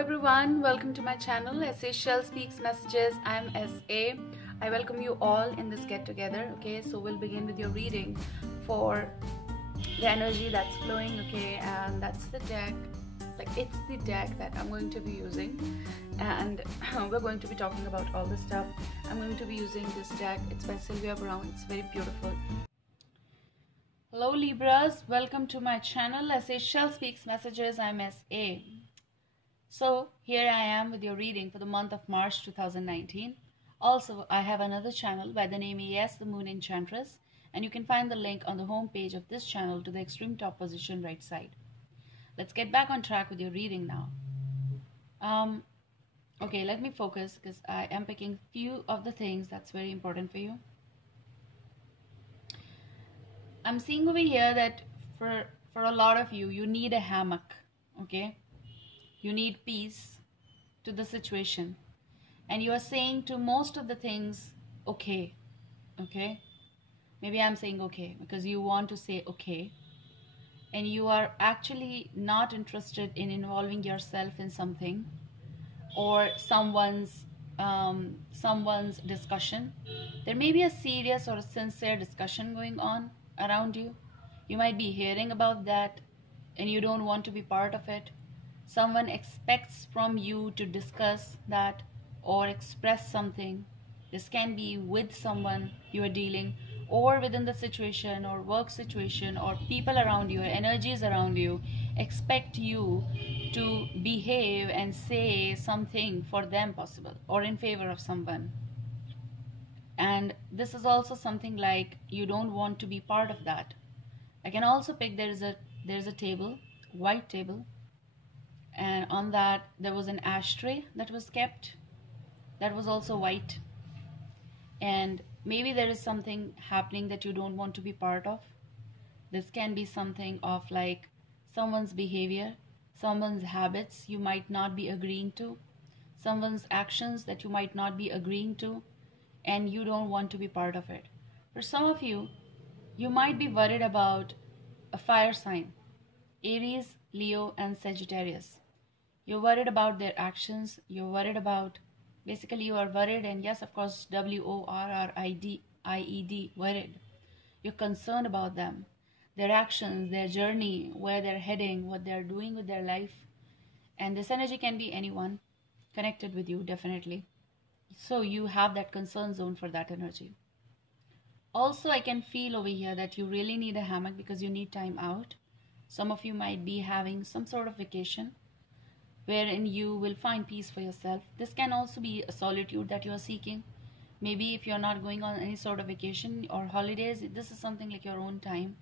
everyone, welcome to my channel Sashell Speaks Messages. I'm SA. I welcome you all in this get together. Okay, so we'll begin with your reading for the energy that's flowing. Okay, and that's the deck, like it's the deck that I'm going to be using, and we're going to be talking about all this stuff. I'm going to be using this deck. It's by Sylvia Brown. It's very beautiful. Hello Libras, welcome to my channel Sashell Speaks Messages. I'm SA. So here I am with your reading for the month of March 2019. Also, I have another channel by the name Yes, the Moon Enchantress, and you can find the link on the home page of this channel to the extreme top position right side. Let's get back on track with your reading now. Okay, let me focus because I am picking few of the things that's very important for you. I'm seeing over here that for a lot of you, you need a hammock, okay? You need peace to the situation, and you are saying to most of the things okay. Maybe I'm saying okay because you want to say okay, and you are actually not interested in involving yourself in something or someone's discussion. There may be a serious or a sincere discussion going on around you. You might be hearing about that and you don't want to be part of it. Someone expects from you to discuss that or express something. This can be with someone you are dealing, or within the situation or work situation, or people around you, or energies around you expect you to behave and say something for them possible or in favor of someone. And this is also something like you don't want to be part of that. I can also pick there's a table, white table, and on that there was an ashtray that was kept that was also white, and maybe there is something happening that you don't want to be part of. This can be something of like someone's behavior, someone's habits you might not be agreeing to, someone's actions that you might not be agreeing to, and you don't want to be part of it. For some of you, you might be worried about a fire sign, Aries, Leo, and Sagittarius. You're worried about their actions. You're worried about, basically you are worried, and yes, of course, WORRIED, worried. You're concerned about them, their actions, their journey, where they're heading, what they're doing with their life. And this energy can be anyone connected with you, definitely. So you have that concern zone for that energy. Also, I can feel over here that you really need a hammock because you need time out. Some of you might be having some sort of vacation wherein you will find peace for yourself. This can also be a solitude that you are seeking. Maybe if you're not going on any sort of vacation or holidays, this is something like your own time.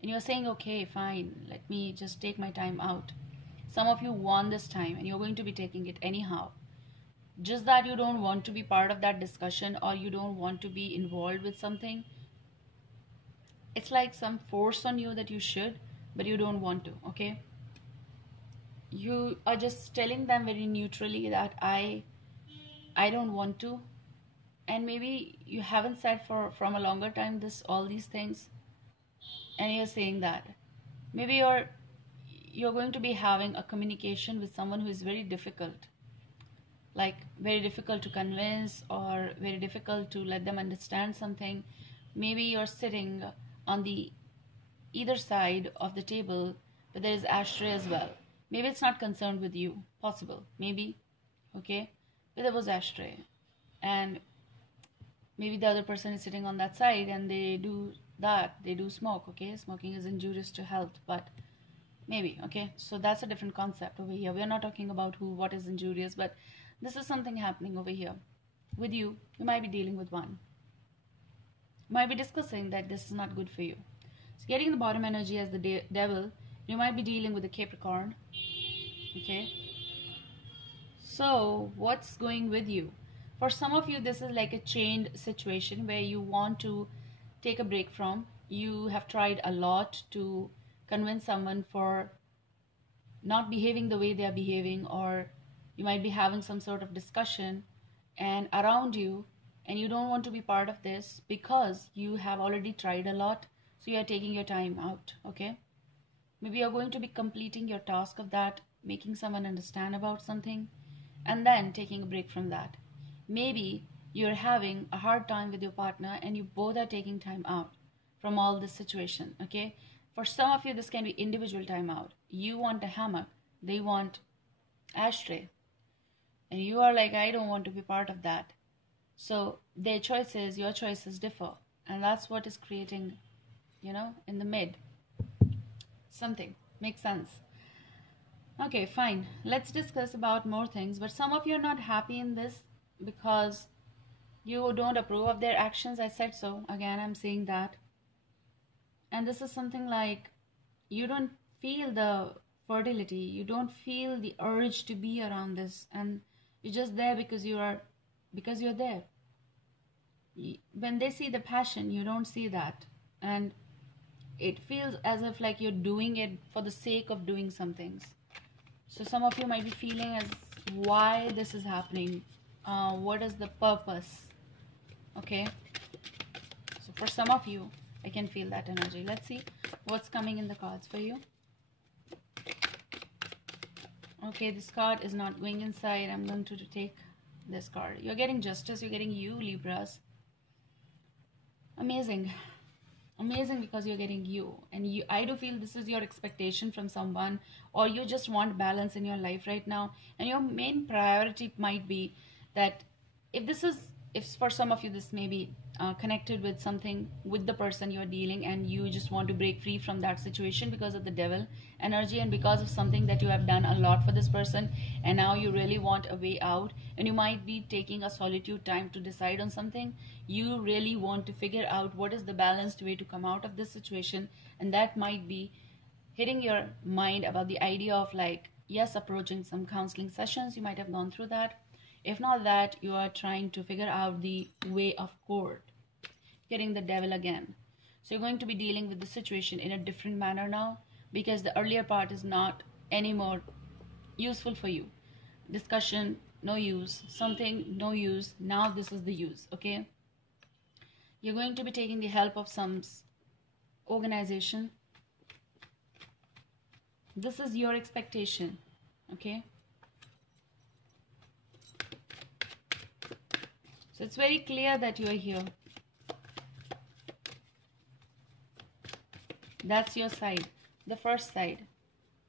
And you're saying, okay, fine, let me just take my time out. Some of you want this time and you're going to be taking it anyhow. Just that you don't want to be part of that discussion or you don't want to be involved with something. It's like some force on you that you should, but you don't want to, okay? You are just telling them very neutrally that I don't want to, and maybe you haven't said from a longer time all these things, and you're saying that maybe you're going to be having a communication with someone who is very difficult, like very difficult to convince or very difficult to let them understand something. Maybe you're sitting on the either side of the table, but there is ashtray as well. Maybe it's not concerned with you, possible, maybe, okay, but there was ashtray, and maybe the other person is sitting on that side and they do smoke, okay? Smoking is injurious to health, but maybe, okay, so that's a different concept over here. We're not talking about what is injurious, but this is something happening over here with you. You might be dealing with one, you might be discussing that this is not good for you. So getting the bottom energy as the devil, you might be dealing with a Capricorn, okay? So what's going with you? For some of you, this is like a chained situation where you want to take a break from. You have tried a lot to convince someone for not behaving the way they are behaving, or you might be having some sort of discussion and around you, and you don't want to be part of this because you have already tried a lot. So you are taking your time out, okay? Maybe you're going to be completing your task of that. making someone understand about something, and then taking a break from that. Maybe you're having a hard time with your partner and you both are taking time out from all this situation, okay? For some of you, this can be individual time out. You want a hammock, they want ashtray, and you are like, I don't want to be part of that. So their choices, your choices differ, and that's what is creating, in the mid something. Makes sense? Okay, fine. Let's discuss about more things. But some of you are not happy in this because you don't approve of their actions. I said so. Again, I'm saying that. And this is something like you don't feel the fertility. You don't feel the urge to be around this. And you're just there because you're there. When they see the passion, you don't see that. And it feels as if like you're doing it for the sake of doing some things. So some of you might be feeling as why this is happening. What is the purpose? Okay. So for some of you, I can feel that energy. Let's see what's coming in the cards for you. Okay, this card is not going inside. I'm going to take this card. You're getting justice. You're getting you, Libras. Amazing. Amazing, because you're getting you. And I do feel this is your expectation from someone, or you just want balance in your life right now. And your main priority might be that if for some of you this may be connected with something with the person you're dealing, and you just want to break free from that situation because of the devil energy and because of something that you have done a lot for this person, and now you really want a way out, and you might be taking a solitude time to decide on something. You really want to figure out what is the balanced way to come out of this situation, and that might be hitting your mind about the idea of like, yes, approaching some counseling sessions. You might have gone through that. If not that, you are trying to figure out the way of court, getting the devil again. So you're going to be dealing with the situation in a different manner now, because the earlier part is not anymore useful for you. Discussion, no use. Something, no use. Now this is the use, okay? You're going to be taking the help of some organization. This is your expectation, okay? So it's very clear that you are here. That's your side. The first side.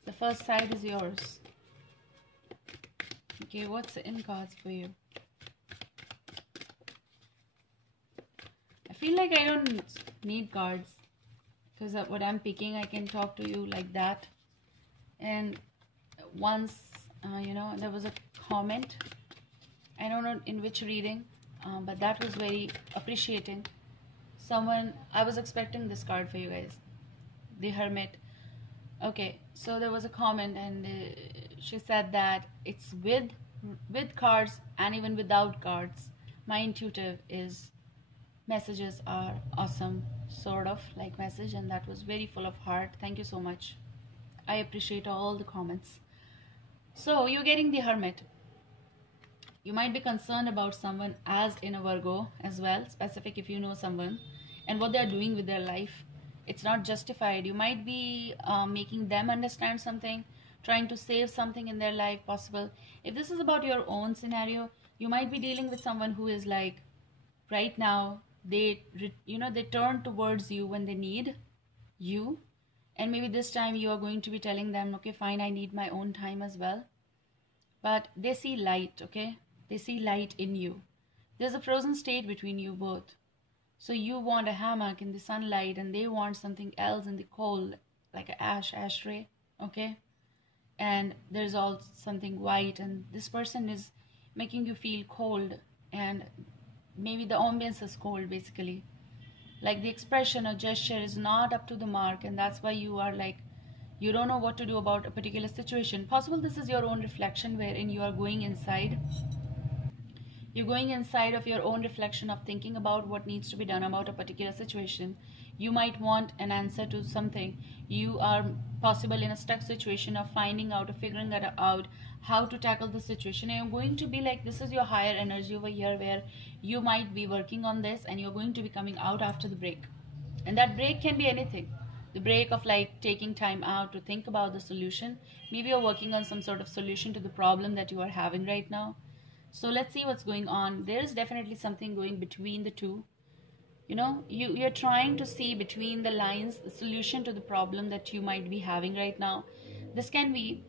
The first side is yours. Okay, what's in cards for you? I feel like I don't need cards, because what I'm picking, I can talk to you like that. And once, there was a comment. I don't know in which reading. But that was very appreciating. I was expecting this card for you guys. The Hermit. Okay, so there was a comment, and she said that it's with cards and even without cards. My intuitive is messages are awesome, sort of like message, and that was very full of heart. Thank you so much. I appreciate all the comments. So you're getting the Hermit. You might be concerned about someone as in a Virgo as well, specific if you know someone, and what they're doing with their life. It's not justified. You might be making them understand something, trying to save something in their life, possible. If this is about your own scenario, you might be dealing with someone who is like, right now, they turn towards you when they need you. And maybe this time you are going to be telling them, okay, fine, I need my own time as well. But they see light, okay? They see light in you. There's a frozen state between you both. So you want a hammock in the sunlight, and they want something else in the cold, like an ashtray, okay? And there's all something white, and this person is making you feel cold, and maybe the ambience is cold, basically. Like the expression or gesture is not up to the mark, and that's why you are like, you don't know what to do about a particular situation. Possible this is your own reflection, wherein you are going inside. You're going inside of your own reflection of thinking about what needs to be done about a particular situation. You might want an answer to something. You are possible in a stuck situation of finding out or figuring out how to tackle the situation. And you're going to be like, this is your higher energy over here, where you might be working on this, and you're going to be coming out after the break. And that break can be anything. the break of like taking time out to think about the solution. Maybe you're working on some sort of solution to the problem that you are having right now. So let's see what's going on. There is definitely something going between the two. You know, you're trying to see between the lines the solution to the problem that you might be having right now. This can be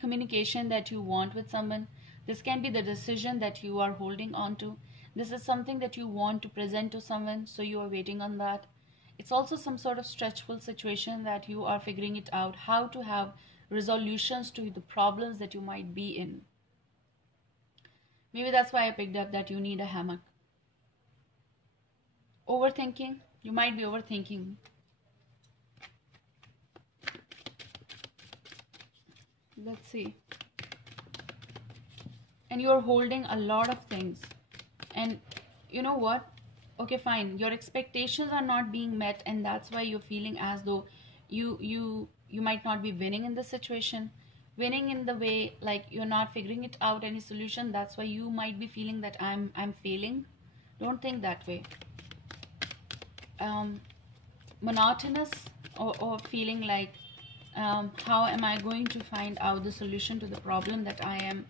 communication that you want with someone. This can be the decision that you are holding on to. This is something that you want to present to someone, so you are waiting on that. It's also some sort of stretchful situation that you are figuring it out, how to have resolutions to the problems that you might be in. Maybe that's why I picked up that you need a hammock. Overthinking, you might be overthinking. Let's see. And you're holding a lot of things. And you know what? Okay, fine. Your expectations are not being met, and that's why you're feeling as though you might not be winning in this situation. Winning in the way like you're not figuring it out any solution. That's why you might be feeling that I'm failing. Don't think that way. Monotonous or feeling like how am I going to find out the solution to the problem that I am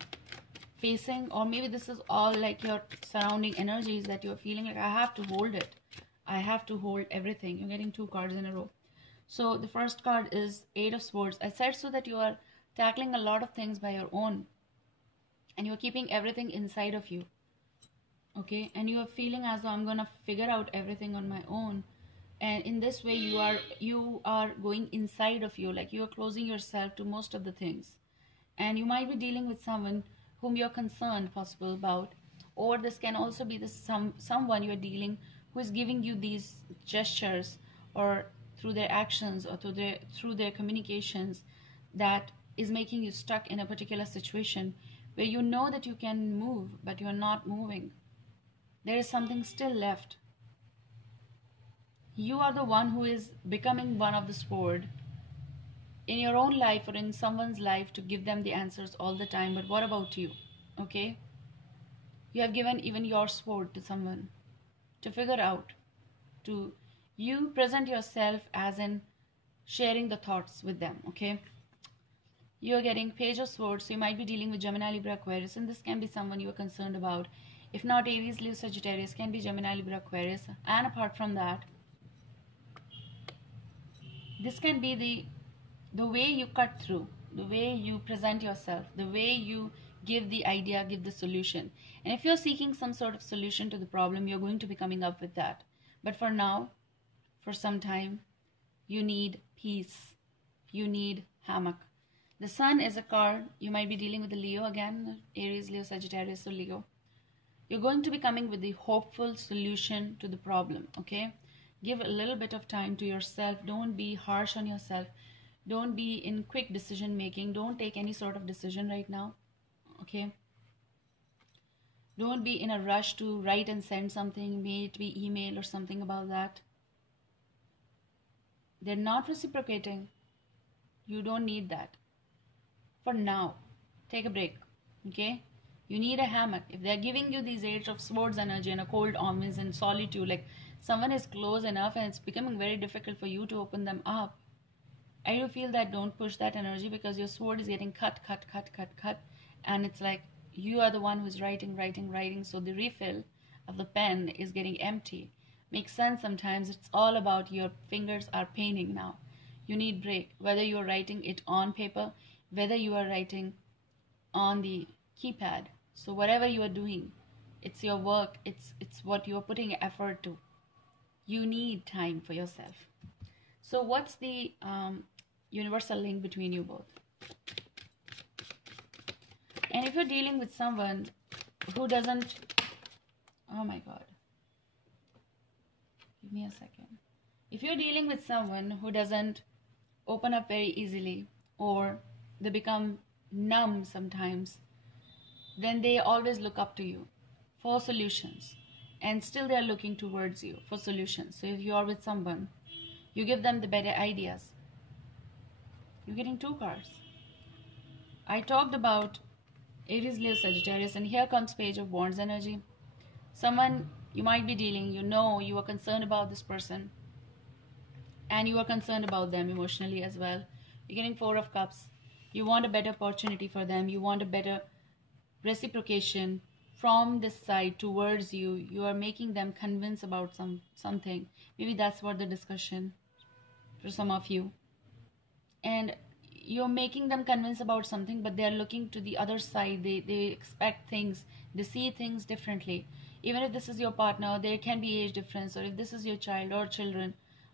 facing? Or maybe this is all like your surrounding energies that you're feeling like I have to hold it. I have to hold everything. You're getting 2 cards in a row. So the first card is 8 of Swords. I said so that you are tackling a lot of things by your own. And you're keeping everything inside of you. Okay? And you are feeling as though I'm going to figure out everything on my own. And in this way you are going inside of you, like you are closing yourself to most of the things. And you might be dealing with someone whom you're concerned possible about, or this can also be someone you're dealing who is giving you these gestures or through their actions or through their communications that is making you stuck in a particular situation where you know that you can move but you're not moving. There is something still left. You are the one who is becoming one of the sword in your own life or in someone's life to give them the answers all the time. But what about you? Okay? You have given even your sword to someone to figure out. You present yourself as in sharing the thoughts with them. Okay? You're getting Page of Swords. So you might be dealing with Gemini, Libra, Aquarius. And this can be someone you're concerned about. If not Aries, Leo, Sagittarius, can be Gemini, Libra, Aquarius. And apart from that, this can be the way you cut through, the way you present yourself, the way you give the idea, give the solution. And if you're seeking some sort of solution to the problem, you're going to be coming up with that. But for now, for some time, you need peace. You need hammock. The Sun is a card. You might be dealing with the Leo again, Aries, Leo, Sagittarius, or Leo. You're going to be coming with the hopeful solution to the problem, okay? Give a little bit of time to yourself. Don't be harsh on yourself. Don't be in quick decision making. Don't take any sort of decision right now. Okay? Don't be in a rush to write and send something, may it be email or something about that. They're not reciprocating. You don't need that. For now, take a break. Okay? You need a hammock. If they're giving you these 8 of Swords energy and a cold omens and solitude, like someone is close enough and it's becoming very difficult for you to open them up, I do feel that don't push that energy because your sword is getting cut. And it's like you are the one who's writing. So the refill of the pen is getting empty. Makes sense sometimes. It's all about your fingers are paining now. You need break. Whether you're writing it on paper, whether you are writing on the keypad. So whatever you are doing, it's your work. It's what you are putting effort to. You need time for yourself. So what's the universal link between you both? And if you're dealing with someone who doesn't, oh my God, give me a second. If you're dealing with someone who doesn't open up very easily, or they become numb sometimes, then they always look up to you for solutions. And still they're looking towards you for solutions. So if you are with someone, you give them the better ideas. You're getting 2 cards. I talked about Aries, Leo, Sagittarius, and here comes Page of Wands energy. Someone you might be dealing, you are concerned about this person. and you are concerned about them emotionally as well. You're getting Four of Cups. You want a better opportunity for them. You want a better reciprocation from this side towards you. You are making them convince about something. Maybe that's what the discussion for some of you. And you're making them convince about something, but they're looking to the other side. They expect things. They see things differently. Even if this is your partner, there can be age difference, or if this is your child or children.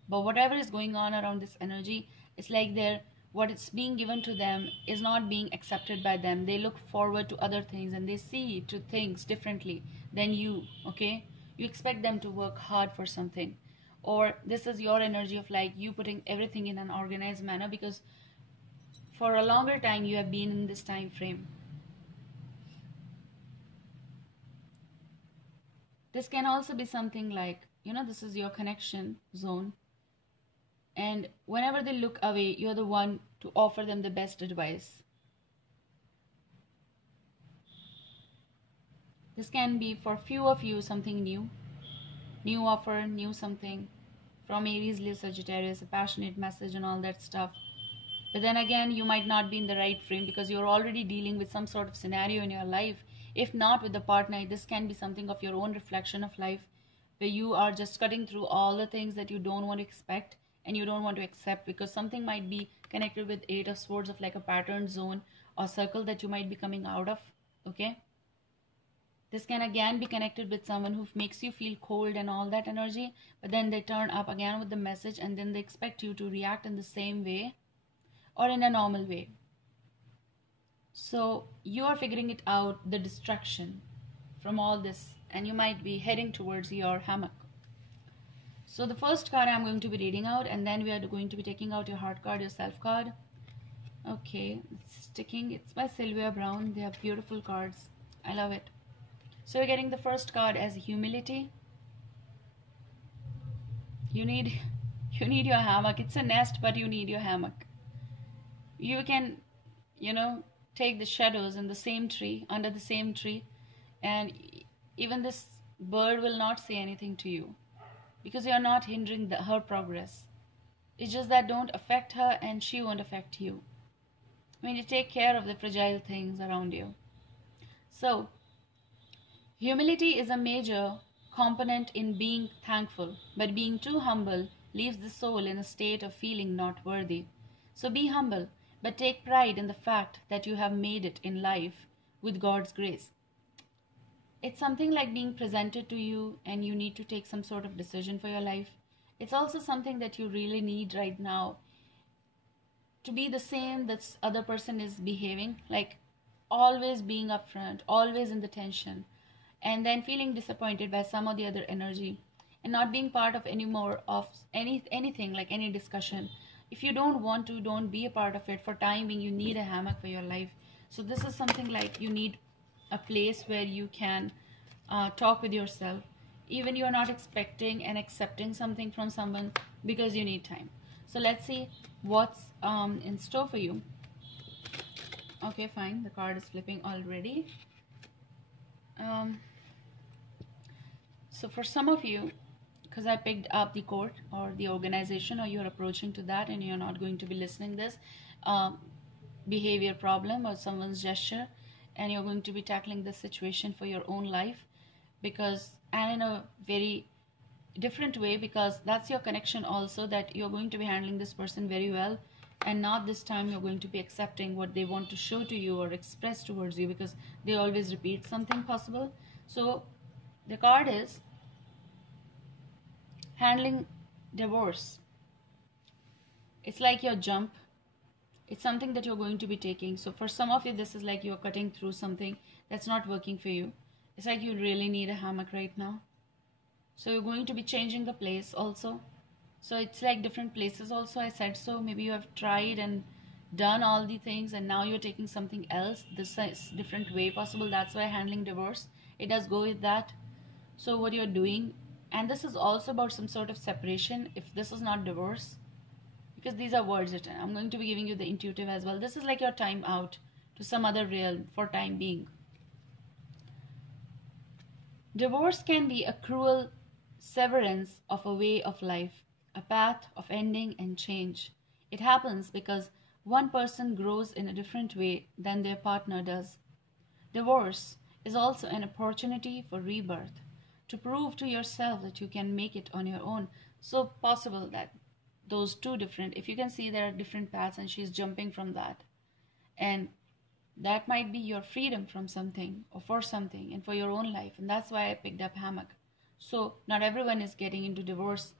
But whatever is going on around this energy, it's like what it's being given to them is not being accepted by them. They look forward to other things and they see to things differently than you, okay? You expect them to work hard for something. Or this is your energy of like you putting everything in an organized manner because for a longer time you have been in this time frame. This can also be something like, this is your connection zone. And whenever they look away, you're the one to offer them the best advice. This can be for few of you something new. New offer, new something. From Aries, Leo, Sagittarius, a passionate message and all that stuff. But then again, you might not be in the right frame because you're already dealing with some sort of scenario in your life. If not with the partner, this can be something of your own reflection of life where you are just cutting through all the things that you don't want to expect and you don't want to accept, because something might be connected with Eight of Swords of like a pattern zone or circle that you might be coming out of, okay? This can again be connected with someone who makes you feel cold and all that energy, but then they turn up again with the message and then they expect you to react in the same way or in a normal way. So you are figuring it out, the distraction from all this, and you might be heading towards your hammock. So the first card I'm going to be reading out, and then we are going to be taking out your heart card, your self card. Okay, it's sticking. It's by Sylvia Brown. They have beautiful cards. I love it. So you're getting the first card as humility. You need your hammock. It's a nest, but you need your hammock. You can, take the shadows in the same tree, under the same tree, and even this bird will not say anything to you because you're not hindering her progress. It's just that don't affect her and she won't affect you. You take care of the fragile things around you. So humility is a major component in being thankful, but being too humble leaves the soul in a state of feeling not worthy. So be humble, but take pride in the fact that you have made it in life with God's grace. It's something like being presented to you and you need to take some sort of decision for your life. It's also something that you really need right now to be the same that other person is behaving, like always being upfront, always in the tension, and then feeling disappointed by some or the other energy and not being part of any more of anything like any discussion. If you don't want to, don't be a part of it. For time being, you need a hammock for your life. So this is something like you need a place where you can talk with yourself, even you're not expecting and accepting something from someone, because you need time. So let's see what's in store for you. Okay, fine. The card is flipping already. So for some of you, because I picked up the court or the organization, or you're approaching to that and you're not going to be listening this behavior problem or someone's gesture, and you're going to be tackling this situation for your own life, because, and in a very different way, because that's your connection also, that you're going to be handling this person very well, and not this time you're going to be accepting what they want to show to you or express towards you, because they always repeat something possible. So the card is handling divorce. It's like your jump. It's something that you're going to be taking. So for some of you, this is like you're cutting through something that's not working for you. It's like you really need a hammock right now. So you're going to be changing the place also. So it's like different places also, I said so. Maybe you have tried and done all the things and now you're taking something else. This is different way possible. That's why handling divorce, it does go with that. So what you're doing, and this is also about some sort of separation, if this is not divorce, because these are words that I'm going to be giving you the intuitive as well. This is like your time out to some other realm for time being. Divorce can be a cruel severance of a way of life, a path of ending and change. It happens because one person grows in a different way than their partner does. Divorce is also an opportunity for rebirth, to prove to yourself that you can make it on your own. So possible that those two different, if you can see there are different paths and she's jumping from that. And that might be your freedom from something or for something and for your own life. And that's why I picked up Hammock. So not everyone is getting into divorce,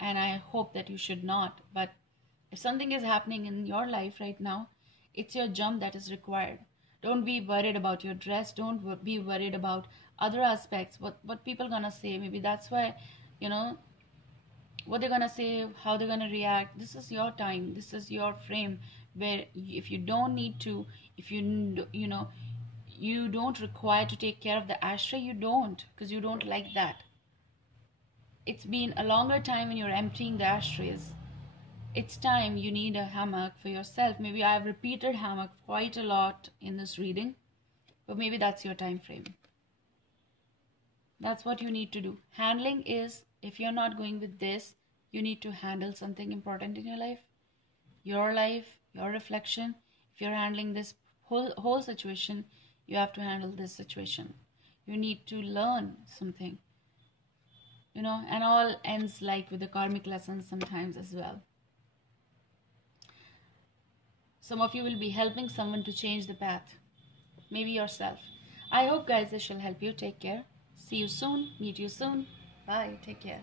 and I hope that you should not. But if something is happening in your life right now, it's your jump that is required. Don't be worried about your dress. Don't be worried about other aspects, what people gonna say. Maybe that's why, you know, what they're gonna say, how they're gonna react. This is your time. This is your frame where if you don't need to, if you know, you don't require to take care of the ashtray, you don't, because you don't like that. It's been a longer time when you're emptying the ashtrays. It's time you need a hammock for yourself. Maybe I've repeated hammock quite a lot in this reading, but maybe that's your time frame. That's what you need to do. Handling is, if you're not going with this, you need to handle something important in your life, your reflection. If you're handling this whole situation, you have to handle this situation. You need to learn something, you know, and all ends like with the karmic lessons sometimes as well. Some of you will be helping someone to change the path, maybe yourself. I hope, guys, this shall help you. Take care. See you soon. Meet you soon. Bye. Take care.